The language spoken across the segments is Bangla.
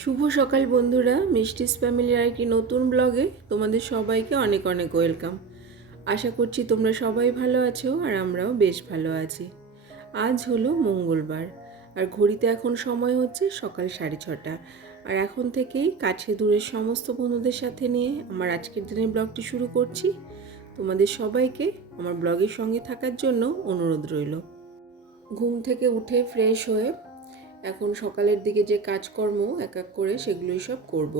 শুভ সকাল বন্ধুরা, মিষ্টিস ফ্যামিলির আরেকটি নতুন ব্লগে তোমাদের সবাইকে অনেক অনেক ওয়েলকাম। আশা করছি তোমরা সবাই ভালো আছো আর আমরাও বেশ ভালো আছি। আজ হলো মঙ্গলবার আর ঘড়িতে এখন সময় হচ্ছে সকাল 6:30। আর এখন থেকেই কাছে দূরের সমস্ত বন্ধুদের সাথে নিয়ে আমার আজকের দিনের ব্লগটি শুরু করছি। তোমাদের সবাইকে আমার ব্লগের সঙ্গে থাকার জন্য অনুরোধ রইল। ঘুম থেকে উঠে ফ্রেশ হয়ে এখন সকালের দিকে যে কাজকর্ম এক এক করে সেগুলোই সব করব।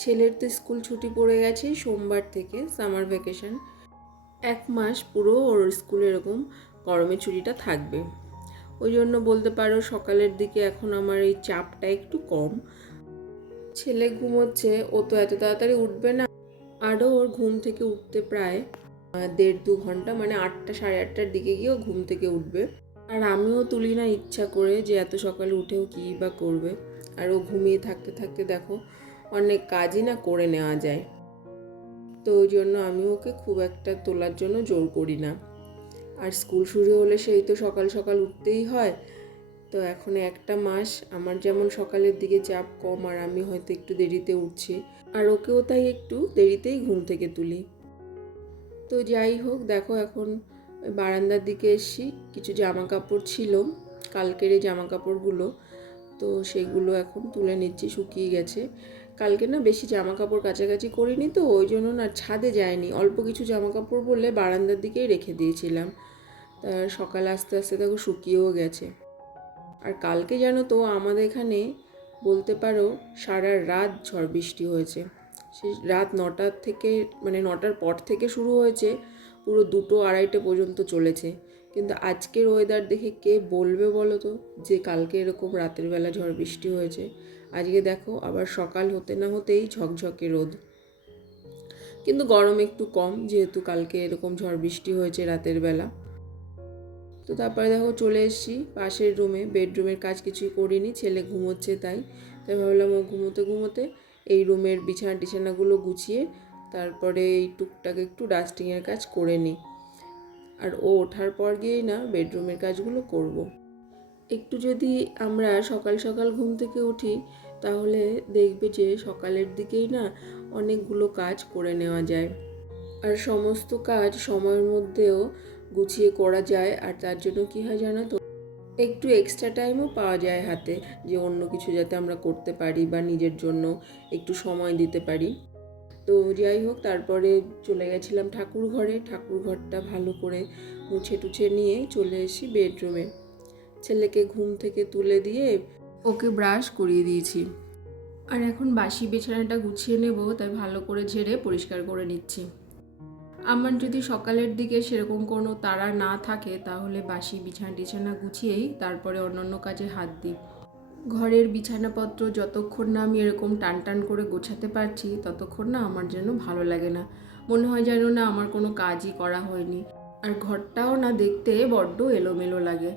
ছেলের তো স্কুল ছুটি পড়ে গেছে সোমবার থেকে, সামার ভ্যাকেশন। 1 মাস পুরো ওর স্কুল এরকম গরমের ছুটিটা থাকবে। ওই জন্য বলতে পারো সকালের দিকে এখন আমার এই চাপটা একটু কম। ছেলে ঘুমোচ্ছে, ও তো এত তাড়াতাড়ি উঠবে না। আরও ওর ঘুম থেকে উঠতে প্রায় 1.5-2 ঘন্টা, মানে 8টা 8:30টার দিকে গিয়েও ঘুম থেকে উঠবে। আর আমিও তুলি না ইচ্ছা করে যে এত সকালে উঠেও কী বা করবে। আর ও ঘুমিয়ে থাকতে থাকতে দেখো অনেক কাজই না করে নেওয়া যায়। তো ওই জন্য আমি ওকে খুব একটা তোলার জন্য জোর করি না। আর স্কুল শুরু হলে সেই তো সকাল সকাল উঠতেই হয়। তো এখন 1 মাস আমার যেমন সকালের দিকে চাপ কম, আর আমি হয়তো একটু দেরিতে উঠছি, আর ওকেও তাই একটু দেরিতেই ঘুম থেকে তুলি। তো যাই হোক, দেখো এখন বারান্দার দিকে এসছি। কিছু জামা কাপড় ছিল, কালকের এই জামা কাপড়গুলো, তো সেগুলো এখন তুলে নিচ্ছি, শুকিয়ে গেছে। কালকে না বেশি জামা কাপড় কাচাকাচি করিনি, তো ওই জন্য না ছাদে যায়নি। অল্প কিছু জামা কাপড় বলে বারান্দার দিকেই রেখে দিয়েছিলাম। তা সকালে আস্তে আস্তে দেখো শুকিয়েও গেছে। আর কালকে জানো তো আমাদের এখানে বলতে পারো সারা রাত ঝড় বৃষ্টি হয়েছে। সে রাত 9টার থেকে, মানে 9টার পর থেকে শুরু হয়েছে, পুরো 2-2-2:30 পর্যন্ত চলেছে। কিন্তু আজকের ওয়েদার দেখে কে বলবে বলো তো যে কালকে এরকম রাতের বেলা ঝড় বৃষ্টি হয়েছে। আজকে দেখো আবার সকাল হতে না হতেই ঝকঝকে রোদ। কিন্তু গরম একটু কম, যেহেতু কালকে এরকম ঝড় বৃষ্টি হয়েছে রাতের বেলা। তো তারপরে দেখো চলে এসেছি পাশের রুমে। বেডরুমের কাজ কিছুই করিনি, ছেলে ঘুমোচ্ছে তাই ভাবলাম ও ঘুমোতে ঘুমোতে এই রুমের বিছানা টিছানাগুলো গুছিয়ে তারপরে এই টুকটাক একটু ডাস্টিংয়ের কাজ করে নিই। আর ও ওঠার পর গিয়েই না বেডরুমের কাজগুলো করব। একটু যদি আমরা সকাল সকাল ঘুম থেকে উঠি তাহলে দেখবে যে সকালের দিকেই না অনেকগুলো কাজ করে নেওয়া যায়। আর সমস্ত কাজ সময়ের মধ্যেও গুছিয়ে করা যায়। আর তার জন্য কী হয় জানো তো, একটু এক্সট্রা টাইমও পাওয়া যায় হাতে, যে অন্য কিছু যাতে আমরা করতে পারি বা নিজের জন্য একটু সময় দিতে পারি। তো যাই হোক, তারপরে চলে গেছিলাম ঠাকুর ঘরে। ঠাকুর ঘরটা ভালো করে মুছে টুছে নিয়ে চলে এসি বেডরুমে। ছেলেকে ঘুম থেকে তুলে দিয়ে ওকে ব্রাশ করিয়ে দিয়েছি। আর এখন বাসি বিছানাটা গুছিয়ে নেব, তাই ভালো করে ঝেড়ে পরিষ্কার করে নিচ্ছি। আমার যদি সকালের দিকে সেরকম কোনো তাড়া না থাকে তাহলে বাসি বিছানা টিছানা গুছিয়েই তারপরে অন্যান্য কাজে হাত দিই। ঘরের বিছানাপত্র যতক্ষণ না আমি এরকম টান টান করে গোছাতে পারছি ততক্ষণ না আমার যেন ভালো লাগে না। মনে হয় যেন না আমার কোনো কাজই করা হয়নি। আর ঘরটাও না দেখতে বড্ড এলোমেলো লাগে,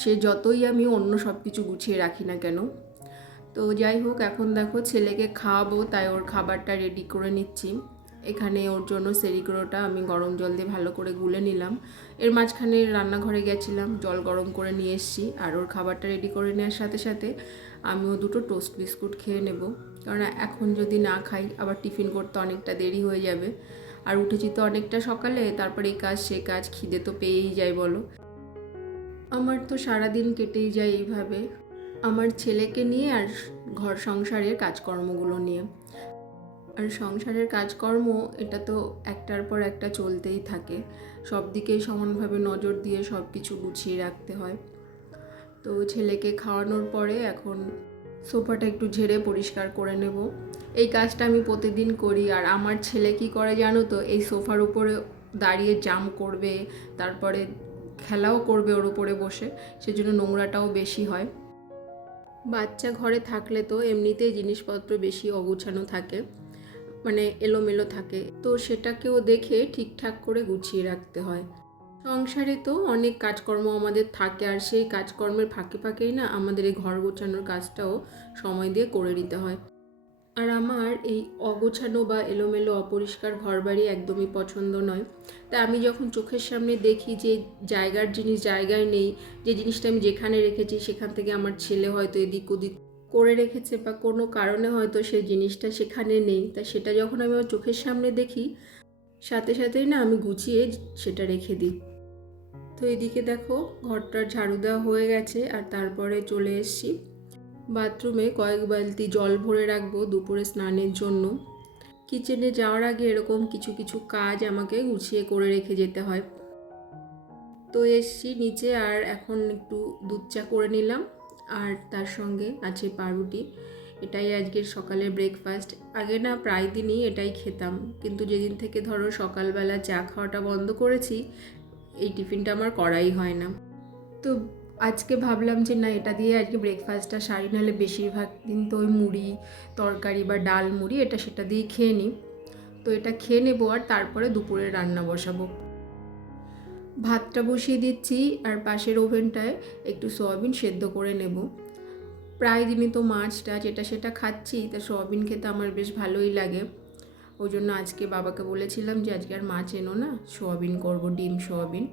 সে যতই আমি অন্য সব কিছু গুছিয়ে রাখি না কেন। তো যাই হোক, এখন দেখো ছেলেকে খাওয়াবো, তাই ওর খাবারটা রেডি করে নিচ্ছি। এখানে ওর জন্য সেরিগুলোটা আমি গরম জল দিয়ে ভালো করে গুলে নিলাম। এর মাঝখানে রান্নাঘরে গেছিলাম, জল গরম করে নিয়ে এসেছি। আর ওর খাবারটা রেডি করে নেওয়ার সাথে সাথে আমিও 2টো টোস্ট বিস্কুট খেয়ে নেব, কারণ এখন যদি না খাই আবার টিফিন করতে অনেকটা দেরি হয়ে যাবে। আর উঠেছি তো অনেকটা সকালে, তারপরে এই কাজ সে কাজ, খিদে তো পেয়েই যায় বলো। আমার তো সারাদিন কেটেই যায় এইভাবে, আমার ছেলেকে নিয়ে আর ঘর সংসারের কাজকর্মগুলো নিয়ে। আর সংসারের কাজকর্ম এটা তো একটার পর একটা চলতেই থাকে, সব দিকেই সমানভাবে নজর দিয়ে সব কিছু গুছিয়ে রাখতে হয়। তো ছেলেকে খাওয়ানোর পরে এখন সোফাটা একটু ঝেড়ে পরিষ্কার করে নেব। এই কাজটা আমি প্রতিদিন করি। আর আমার ছেলে কি করে জানো তো, এই সোফার উপরে দাঁড়িয়ে জাম্প করবে, তারপরে খেলাও করবে ওর উপরে বসে, সেজন্য নোংরাটাও বেশি হয়। বাচ্চা ঘরে থাকলে তো এমনিতেই জিনিসপত্র বেশি অগুছানো থাকে, মানে এলোমেলো থাকে, তো সেটাকেও দেখে ঠিকঠাক করে গুছিয়ে রাখতে হয়। সংসারে তো অনেক কাজকর্ম আমাদের থাকে, আর সেই কাজকর্মের ফাঁকে ফাঁকেই না আমাদের এই ঘর গোছানোর কাজটাও সময় দিয়ে করে নিতে হয়। আর আমার এই অগোছানো বা এলোমেলো অপরিষ্কার ঘরবাড়ি একদমই পছন্দ নয়। তাই আমি যখন চোখের সামনে দেখি যে জায়গার জিনিস জায়গায় নেই, যে জিনিসটা আমি যেখানে রেখেছি সেখান থেকে আমার ছেলে হয়তো এদিক ওদিক করে রেখেছে বা কোনো কারণে হয়তো সেই জিনিসটা সেখানে নেই, তা সেটা যখন আমি আমার চোখের সামনে দেখি সাথে সাথেই না আমি গুছিয়ে সেটা রেখে দিই। তো এদিকে দেখো ঘরটার ঝাড়ু দেওয়া হয়ে গেছে, আর তারপরে চলে এসেছি বাথরুমে কয়েক বালতি জল ভরে রাখবো দুপুরে স্নানের জন্য। কিচেনে যাওয়ার আগে এরকম কিছু কিছু কাজ আমাকে গুছিয়ে করে রেখে যেতে হয়। তো এসছি নিচে, আর এখন একটু দুধ চা করে নিলাম, আর তার সঙ্গে আছে পাউরুটি। এটাই আজকের সকালের ব্রেকফাস্ট। আগে না প্রায় দিনই এটাই খেতাম, কিন্তু যেদিন থেকে ধরো সকালবেলা চা খাওয়াটা বন্ধ করেছি, এই টিফিনটা আমার করাই হয় না। তো আজকে ভাবলাম যে না, এটা দিয়ে আজকে ব্রেকফাস্টটা সারি, নাহলে বেশিরভাগ দিন তো ওই মুড়ি তরকারি বা ডাল মুড়ি এটা সেটা দিয়ে খেয়ে নিই। তো এটা খেয়ে নেবো, আর তারপরে দুপুরে রান্না বসাবো। ভাতটা বসিয়ে দিচ্ছি, আর পাশের ওভেনটায় একটু সয়াবিন সেদ্ধ করে নেব। প্রায় দিনই তো মাছটা যেটা সেটা খাচ্ছি, তা সয়াবিন খেতে আমার বেশ ভালোই লাগে। ওই জন্য আজকে বাবাকে বলেছিলাম যে আজকে আর মাছ এনো না, সয়াবিন করব, ডিম সয়াবিন।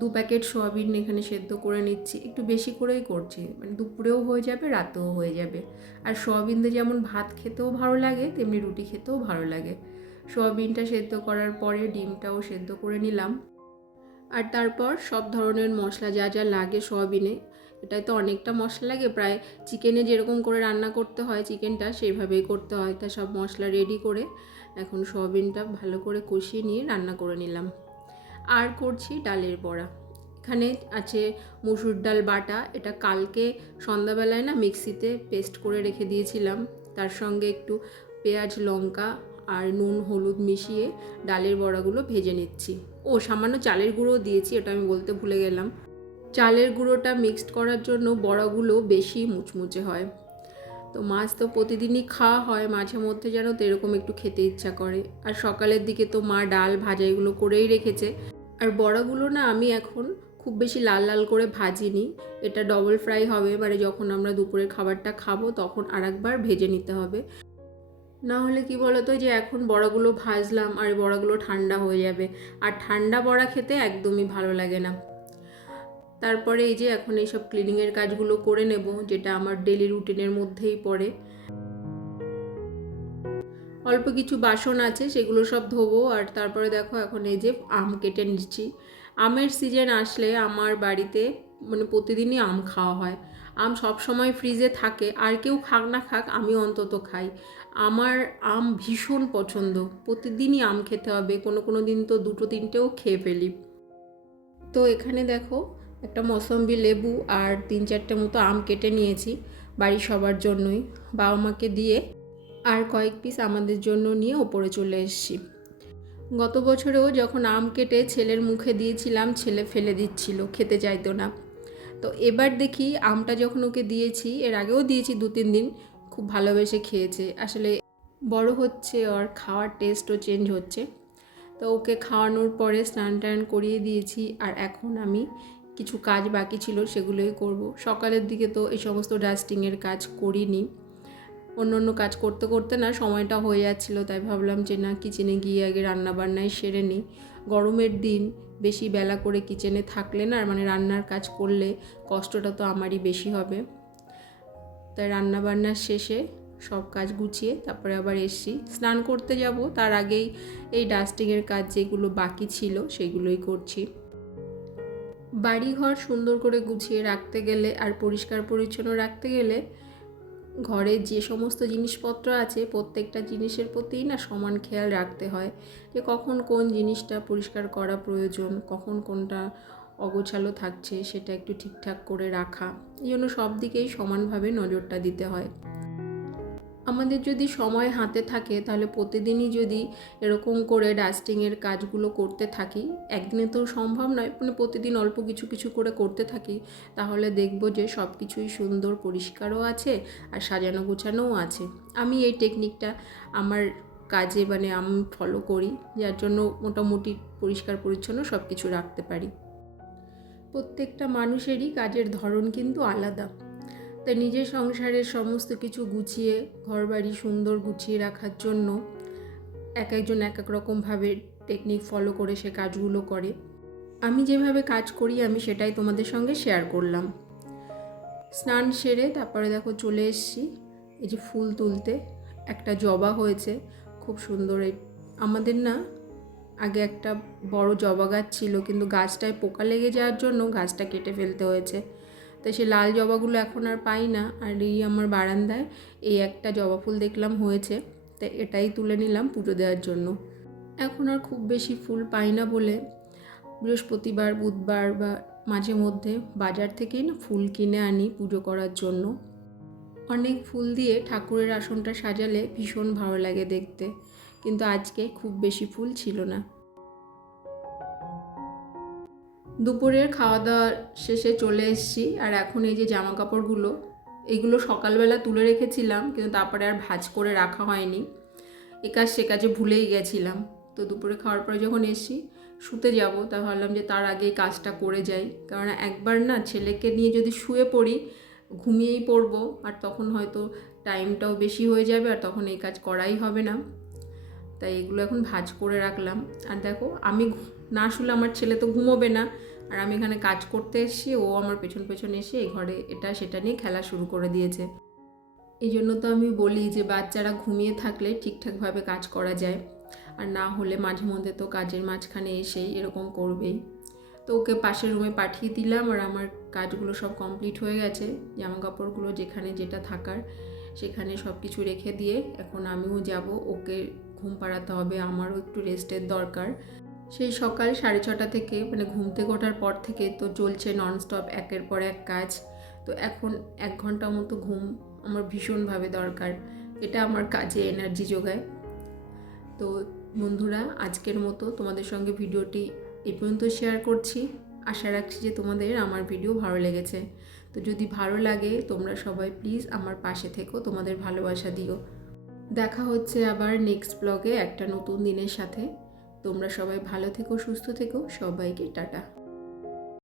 2 প্যাকেট সয়াবিন এখানে সেদ্ধ করে নিচ্ছি, একটু বেশি করেই করছি, মানে দুপুরেও হয়ে যাবে রাতেও হয়ে যাবে। আর সয়াবিন দিয়ে যেমন ভাত খেতেও ভালো লাগে, তেমনি রুটি খেতেও ভালো লাগে। সয়াবিনটা সেদ্ধ করার পরে ডিমটাও সেদ্ধ করে নিলাম, আর তারপর সব ধরনের মশলা যা যা লাগে সয়াবিনে, এটাই তো অনেকটা মশলা লাগে, প্রায় চিকেনে যেরকম করে রান্না করতে হয় চিকেনটা সেইভাবেই করতে হয়। তা সব মশলা রেডি করে এখন সয়াবিনটা ভালো করে কষিয়ে নিয়ে রান্না করে নিলাম। আর করছি ডালের বড়া। এখানে আছে মুসুর ডাল বাটা, এটা কালকে সন্ধ্যাবেলায় না মিক্সিতে পেস্ট করে রেখে দিয়েছিলাম। তার সঙ্গে একটু পেঁয়াজ লঙ্কা আর নুন হলুদ মিশিয়ে ডালের বড়াগুলো ভেজে নিচ্ছি। ও সামান্য চালের গুঁড়ো দিয়েছি, এটা আমি বলতে ভুলে গেলাম। চালের গুঁড়োটা মিক্সড করার জন্য বড়াগুলো বেশি মুচমুচে হয়। তো মাছ তো প্রতিদিনই খাওয়া হয়, মাঝে মধ্যে যেন তো এরকম একটু খেতে ইচ্ছা করে। আর সকালের দিকে তো মা ডাল ভাজা এগুলো করেই রেখেছে। আর বড়াগুলো না আমি এখন খুব বেশি লাল লাল করে ভাজিনি, এটা ডবল ফ্রাই হবে, মানে যখন আমরা দুপুরের খাবারটা খাবো তখন আরেকবার ভেজে নিতে হবে। না হলে কি বলতো, যে এখন বড়াগুলো ভাজলাম আর বড়াগুলো ঠান্ডা হয়ে যাবে, আর ঠান্ডা বড়া খেতে একদমই ভালো লাগে না। তারপরে এই যে এখন এইসব ক্লিনিংয়ের কাজগুলো করে নেব, যেটা আমার ডেলি রুটিনের মধ্যেই পড়ে। অল্প কিছু বাসন আছে সেগুলো সব ধোবো, আর তারপরে দেখো এখন এই যে আম কেটে নিচ্ছি। আমের সিজন আসলে আমার বাড়িতে মানে প্রতিদিনই আম খাওয়া হয়। আম সব সময় ফ্রিজে থাকে, আর কেউ খাক না খাক আমি অন্তত খাই। আমার আম ভীষণ পছন্দ, প্রতিদিনই আম খেতে হবে, কোনো কোনো দিন তো 2-3টেও খেয়ে ফেলি। তো এখানে দেখো একটা মৌসম্বি লেবু আর 3-4টে মতো আম কেটে নিয়েছি বাড়ির সবার জন্যই, বাবা মাকে দিয়ে, আর কয়েক পিস আমাদের জন্য নিয়ে ওপরে চলে এসেছি। গত বছরেও যখন আম কেটে ছেলের মুখে দিয়েছিলাম, ছেলে ফেলে দিচ্ছিল, খেতে চাইতো না। তো এবার দেখি আমটা যখন ওকে দিয়েছি, এর আগেও দিয়েছি 2-3 দিন, খুব ভালোবেসে খেয়েছে। আসলে বড় হচ্ছে, ওর খাওয়ার টেস্টও চেঞ্জ হচ্ছে। তো ওকে খাওয়ানোর পরে স্নান টান করিয়ে দিয়েছি, আর এখন আমি কিছু কাজ বাকি ছিল সেগুলোই করব। সকালের দিকে তো এই সমস্ত ডাস্টিংয়ের কাজ করিনি, অন্য অন্য কাজ করতে করতে না সময়টা হয়ে যাচ্ছিলো, তাই ভাবলাম যে না, কিচেনে গিয়ে আগে রান্নাবান্নায় সেরে নিই। গরমের দিন বেশি বেলা করে কিচেনে থাকলে না, মানে রান্নার কাজ করলে কষ্টটা তো আমারই বেশি হবে। তাই রান্নাবান্নার শেষে সব কাজ গুছিয়ে তারপরে আবার এসছি, স্নান করতে যাব, তার আগেই এই ডাস্টিংয়ের কাজ যেগুলো বাকি ছিল সেগুলোই করছি। বাড়িঘর সুন্দর করে গুছিয়ে রাখতে গেলে আর পরিষ্কার পরিচ্ছন্ন রাখতে গেলে ঘরে যে সমস্ত জিনিসপত্র আছে প্রত্যেকটা জিনিসের প্রতিই না সমান খেয়াল রাখতে হয়, যে কখন কোন জিনিসটা পরিষ্কার করা প্রয়োজন, কখন কোনটা অগোছালো থাকছে সেটা একটু ঠিকঠাক করে রাখা। এই জন্য সব দিকেই সমানভাবে নজরটা দিতে হয়। আমাদের যদি সময় হাতে থাকে তাহলে প্রতিদিনই যদি এরকম করে ডাস্টিংয়ের কাজগুলো করতে থাকি, একদিনে তো সম্ভব নয়, মানে প্রতিদিন অল্প কিছু কিছু করে করতে থাকি, তাহলে দেখব যে সব কিছুই সুন্দর পরিষ্কারও আছে আর সাজানো গোছানোও আছে। আমি এই টেকনিকটা আমার কাজে মানে আমি ফলো করি, যার জন্য মোটামুটি পরিষ্কার পরিচ্ছন্ন সব কিছু রাখতে পারি। প্রত্যেকটা মানুষেরই কাজের ধরন কিন্তু আলাদা, তাই নিজের সংসারের সমস্ত কিছু গুছিয়ে ঘরবাড়ি সুন্দর গুছিয়ে রাখার জন্য এক একজন এক এক রকমভাবে টেকনিক ফলো করে সে কাজগুলো করে। আমি যেভাবে কাজ করি আমি সেটাই তোমাদের সঙ্গে শেয়ার করলাম। স্নান সেরে তারপরে দেখো চলে এসেছি এই যে ফুল তুলতে। একটা জবা হয়েছে খুব সুন্দর। এই আমাদের না আগে একটা বড় জবা গাছ ছিল, কিন্তু গাছটায় পোকা লেগে যাওয়ার জন্য গাছটা কেটে ফেলতে হয়েছে। তাই সে লাল জবাগুলো এখন আর পাই না। আর এই আমার বারান্দায় এই একটা জবা ফুল দেখলাম হয়েছে, তাই এটাই তুলে নিলাম পুজো দেওয়ার জন্য। এখন আর খুব বেশি ফুল পাই না বলে বৃহস্পতিবার বুধবার বা মাঝে মধ্যে বাজার থেকেই না ফুল কিনে আনি পুজো করার জন্য। অনেক ফুল দিয়ে ঠাকুরের আসনটা সাজালে ভীষণ ভালো লাগে দেখতে, কিন্তু আজকে খুব বেশি ফুল ছিল না। দুপুরের খাওয়া দাওয়া শেষে চলে এসেছি। আর এখন এই যে জামা কাপড়গুলো, এগুলো সকালবেলা তুলে রেখেছিলাম, কিন্তু তারপরে আর ভাঁজ করে রাখা হয়নি। এ কাজ সে কাজে ভুলেই গেছিলাম। তো দুপুরে খাওয়ার পরে যখন এসেছি শুতে যাব, তা ভাবলাম যে তার আগে কাজটা করে যাই। কারণ একবার না ছেলেকে নিয়ে যদি শুয়ে পড়ি ঘুমিয়েই পড়বো, আর তখন হয়তো টাইমটাও বেশি হয়ে যাবে, আর তখন এই কাজ করাই হবে না। তাই এগুলো এখন ভাঁজ করে রাখলাম। আর দেখো আমি না শুলে আমার ছেলে তো ঘুমোবে না, আর আমি এখানে কাজ করতে এসেছি, ও আমার পেছন পেছন এসে এই ঘরে এটা সেটা নিয়ে খেলা শুরু করে দিয়েছে। এই জন্য তো আমি বলি যে বাচ্চারা ঘুমিয়ে থাকলে ঠিকঠাকভাবে কাজ করা যায়, আর না হলে মাঝে মধ্যে তো কাজের মাঝখানে এসেই এরকম করবেই। তো ওকে পাশের রুমে পাঠিয়ে দিলাম, আর আমার কাজগুলো সব কমপ্লিট হয়ে গেছে। জামা কাপড়গুলো যেখানে যেটা থাকার সেখানে সব কিছু রেখে দিয়ে এখন আমিও যাব, ওকে ঘুম পাড়াতে হবে, আমারও একটু রেস্টের দরকার। সেই সকাল 6:30 থেকে মানে ঘুম থেকে ওঠার পর থেকে তো চলছে ননস্টপ একের পর এক কাজ। তো এখন 1 ঘন্টা মতো ঘুম আমার ভীষণভাবে দরকার, এটা আমার কাজে এনার্জি যোগায়। তো বন্ধুরা, আজকের মতো তোমাদের সঙ্গে ভিডিওটি এই পর্যন্ত শেয়ার করছি। আশা রাখছি যে তোমাদের আমার ভিডিও ভালো লেগেছে। তো যদি ভালো লাগে তোমরা সবাই প্লিজ আমার পাশে থেকো, তোমাদের ভালোবাসা দিও। দেখা হচ্ছে আবার নেক্সট ব্লগে একটা নতুন দিনের সাথে। তোমরা সবাই ভালো থেকো, সুস্থ থেকো, সবাইকে টাটা।